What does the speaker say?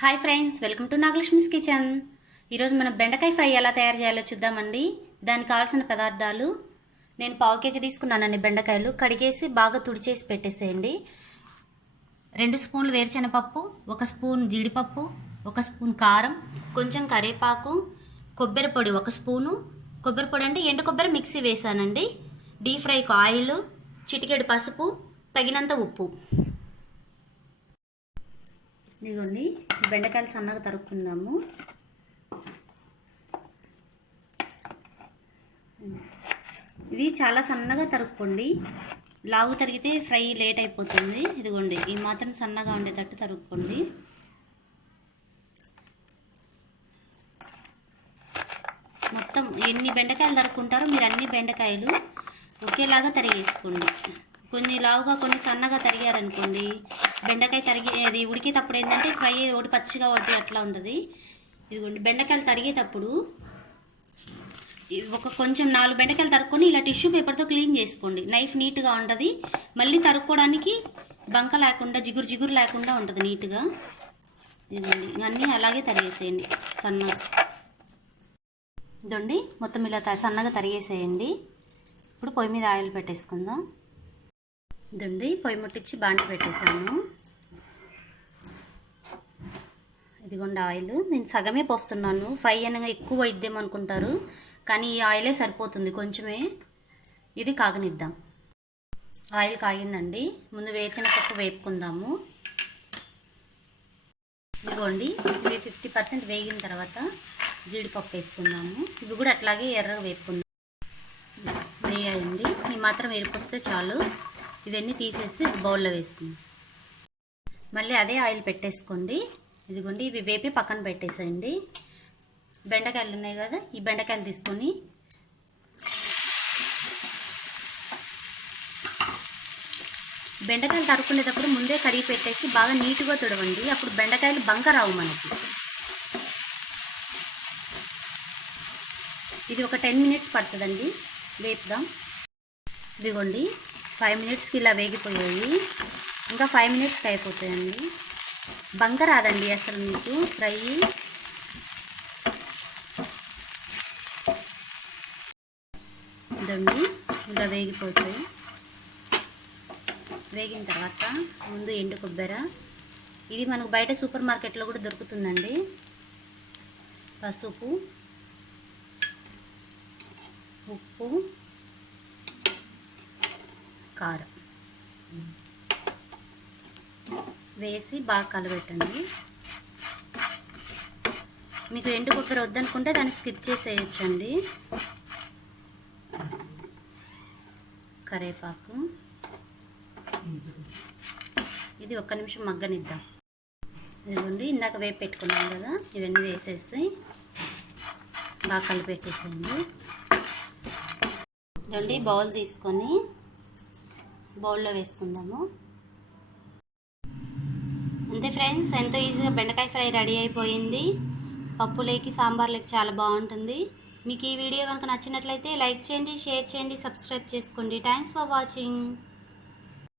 Hi friends, welcome to Nagalakshmi's kitchen. ఈరోజు మనం బెండకాయ ఫ్రై ఎలా తయారు చేయాలో చూద్దామండి. దానికి కావాల్సిన పదార్థాలు నేను 1/2 కేజీ తీసుకున్నానండి. బెండకాయలు కడిగేసి బాగా తుడిచేసి పెట్టేసేయండి. 2 స్పూన్లు వేరుశెనగపప్పు, 1 స్పూన్ జీడిపప్పు, 1 స్పూన్ కారం, కొంచెం కరివేపాకు, కొబ్బరి పొడి 1 స్పూను. కొబ్బరి పొడి అంటే ఎండు కొబ్బరి మిక్సీ వేసానండి. డీప్ ఫ్రైకి ఆయిల్, చిటికెడు పసుపు, తగినంత ఉప్పు. ఇదిగోండి, బెండకాయలు సన్నగా తరుక్కుందాము. ఇవి చాలా సన్నగా తరుక్కోండి. లావు తరిగితే ఫ్రై లేట్ అయిపోతుంది. ఇదిగోండి, ఈ మాత్రం సన్నగా ఉండేటట్టు తరుక్కోండి. మొత్తం ఎన్ని బెండకాయలు తరుక్కుంటారో మీరు అన్ని బెండకాయలు ఒకేలాగా తరిగేసుకోండి. కొన్ని లావుగా కొన్ని సన్నగా తరిగారనుకోండి, బెండకాయ అది ఉడికేటప్పుడు ఏంటంటే ఫ్రై ఒకటి పచ్చిగా ఒకటి అట్లా ఉంటుంది. ఇదిగోండి, బెండకాయలు తరిగేటప్పుడు కొంచెం 4 బెండకాయలు తరుక్కొని ఇలా టిష్యూ పేపర్తో క్లీన్ చేసుకోండి. నైఫ్ నీట్గా ఉంటుంది. మళ్ళీ తరుక్కోవడానికి బంక లేకుండా జిగురు లేకుండా ఉంటుంది నీట్గా. ఇదిగోండి, అన్నీ అలాగే తరిగేసేయండి సన్నగా. ఇదండి, మొత్తం ఇలా సన్నగా తరిగేసేయండి. ఇప్పుడు పొయ్యి మీద ఆయిల్ పెట్టేసుకుందాం. ఇదండి, పొయ్యి ముట్టించి బాండి పెట్టేసాను. ఇదిగోండి ఆయిల్, నేను సగమే పోస్తున్నాను. ఫ్రై అనగా ఎక్కువ ఇద్దాం అనుకుంటారు, కానీ ఈ ఆయిలే సరిపోతుంది కొంచెమే. ఇది కాగనిద్దాం. ఆయిల్ కాగిందండి. ముందు వేరుశెనగపప్పు వేపుకుందాము. ఇదిగోండి, ఇవి 50% వేగిన తర్వాత జీడిపప్పు వేసుకుందాము. ఇవి కూడా అట్లాగే ఎర్రగా వేపుకుందాం. వేయండి, ఈ మాత్రం వేపుకొస్తే చాలు. ఇవన్నీ తీసేసి బౌల్లో వేసుకుందాం. మళ్ళీ అదే ఆయిల్ పెట్టేసుకోండి. ఇదిగోండి, ఇవి వేపి పక్కన పెట్టేసేయండి. బెండకాయలు ఉన్నాయి కదా, ఈ బెండకాయలు తీసుకొని బెండకాయలు తరుక్కునేటప్పుడు ముందే కడిగి పెట్టేసి బాగా నీట్గా తుడవండి. అప్పుడు బెండకాయలు బంక రావు మనకి. ఇది ఒక 10 మినిట్స్ పడుతుందండి వేపుదాం. ఇదిగోండి, 5 మినిట్స్కి ఇలా వేగిపోయాయి. ఇంకా 5 మినిట్స్కి అయిపోతాయండి. బంక రాదండి అసలు మీకు ఫ్రై. ఇదండి, ఇలా వేగిపోతాయి. వేగిన తర్వాత ముందు ఎండు కొబ్బరి, ఇది మనకు బయట సూపర్ మార్కెట్లో కూడా దొరుకుతుందండి. పసుపు, ఉప్పు, కారం వేసి బాగా కలబెట్టండి. మీకు ఎండు కొబ్బరి వద్దనుకుంటే దాన్ని స్కిప్ చేసేయచ్చండి. కరివేపాకు, ఇది 1 నిమిషం మగ్గనిద్దాం. ఇదిగోండి, ఇందాక వేపు పెట్టుకున్నాం కదా, ఇవన్నీ వేసేసి బాగా కలిపెట్టేసేయండి. ఇదండి, బౌల్ తీసుకొని బౌల్లో వేసుకుందాము. అంతే ఫ్రెండ్స్, ఎంతో ఈజీగా బెండకాయ ఫ్రై రెడీ అయిపోయింది. పప్పులేకి సాంబార్లేకి చాలా బాగుంటుంది. మీకు ఈ వీడియో కనుక నచ్చినట్లయితే లైక్ చేయండి, షేర్ చేయండి, సబ్స్క్రైబ్ చేసుకోండి. Thanks for watching.